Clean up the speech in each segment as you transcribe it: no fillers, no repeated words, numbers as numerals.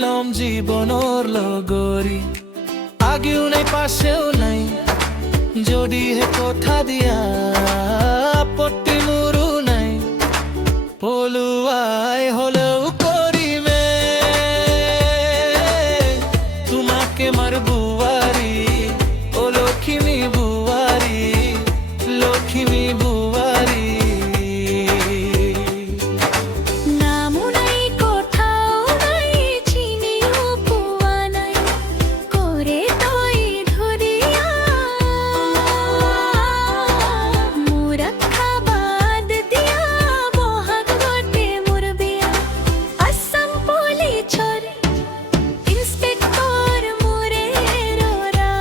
দিলম জীৱনৰ লগৰী আগেও নাই পাছেও নাই যদিহে কথা দিয়া আপত্তি মোৰো নাই পলুৱাই হলেও কৰিমে তোমাকে মাৰ বুৱাৰী ও লক্ষ্মী বুৱাৰী লক্ষ্মী বুৱাৰী নামো নাই কোথাও নাই চিনিও পোৱা নাই কৰে তই ধুৰিয়া মোৰ খাবাদ দিয়া বহাগতে মোৰ বিয়া আসাম পুলিচৰ ইন্সপেক্টৰ মোৰে ৰৰা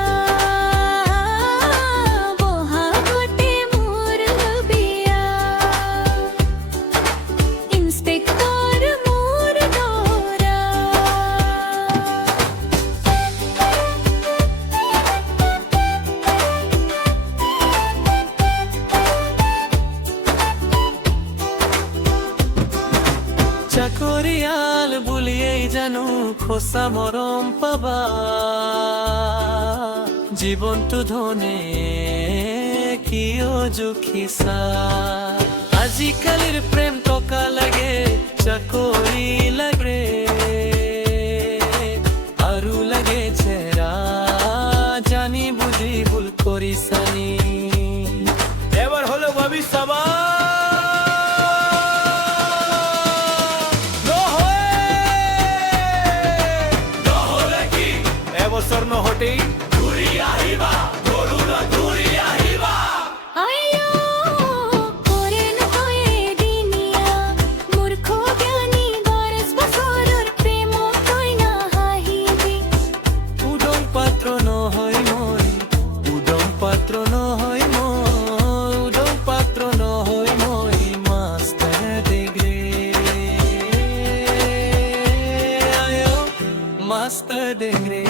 বহাগতে মোৰ বিয়া ইন্সপেক্টৰ মোৰ দৰা চাকৰিয়াল বুলিয়েই জানো খোচা মৰম পাবা জীৱনটো ধনে কিয় জুখিছা আজিকালিৰ প্ৰেম টকা লাগে চাকৰি লাগে আৰু লাগে চেৰা জানি বুজি ভুল কৰিছানি এবাৰ হলেও ভাবি চাবা এবছৰ নহতেই ঘূৰি আহিবা গৰুনা ঘূৰি আহিবা আইও কৰে নহয় এদিনীয়া মূৰ্খ জ্ঞানী 10 বছৰৰ প্ৰেমত তই নাহাঁহিবি উদং পাত্ৰ নহয় মই উদং পাত্ৰ নহয় মই উদং পাত্ৰ নহয় মই মাষ্টাৰ ডিগ্ৰী আয়ো মাষ্টাৰ ডিগ্ৰী